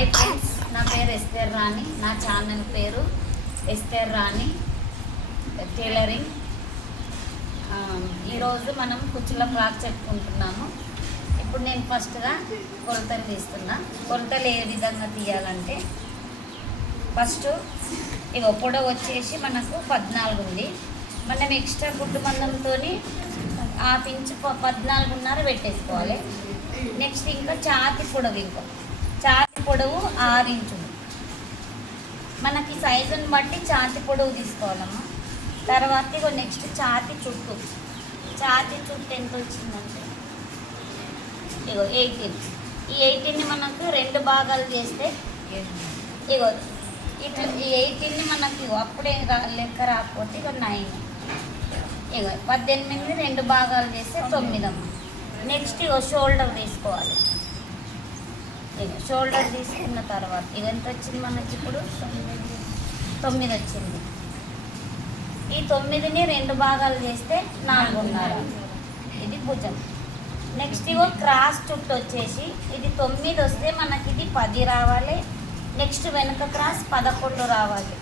Hi friends, నా పేరు ఎస్తేర్ రాణి. నా ఛానల్ పేరు ఎస్తేర్ రాణి టైలరింగ్. ఈరోజు మనం కుచ్చుల ఫ్రాక్ చెప్పుకుంటున్నాము. ఇప్పుడు నేను ఫస్ట్గా కొలతలు తీస్తున్నా. కొలతలు ఏ విధంగా తీయాలంటే, ఫస్ట్ ఇగో పొడవు వచ్చేసి మనకు 14 ఉంది. మనం ఎక్స్ట్రా గుడ్డు మందంతో ½ ఇంచు 14.5 పెట్టేసుకోవాలి. నెక్స్ట్ ఇంకా ఛాతి పొడవు 6 ఇంచులు. మనకి సైజుని బట్టి ఛాతి పొడవు తీసుకోవాలమ్మా. తర్వాత ఇగో నెక్స్ట్ ఛాతి చుట్టూ ఎంత వచ్చిందంటే ఇగో 18. ఈ 18ని మనకు 2 భాగాలు చేస్తే ఇగో ఇట్లా ఈ 18ని మనకి అప్పుడే లెక్క రాకపోతే ఇక 9. ఇగో 18ని 2 భాగాలు చేస్తే 9 అమ్మ. నెక్స్ట్ ఇగో షోల్డర్ తీసుకోవాలి. ఇక షోల్డర్ తీసుకున్న తర్వాత ఇక ఎంత వచ్చింది మనకి ఇప్పుడు 9 వచ్చింది. ఈ 9ని 2 భాగాలు చేస్తే 4.5. ఇది భుజం. నెక్స్ట్ ఇగో క్రాస్ చుట్టూ వచ్చేసి ఇది 9 వస్తే మనకి ఇది 10 రావాలి. నెక్స్ట్ వెనక క్రాస్ 11 రావాలి.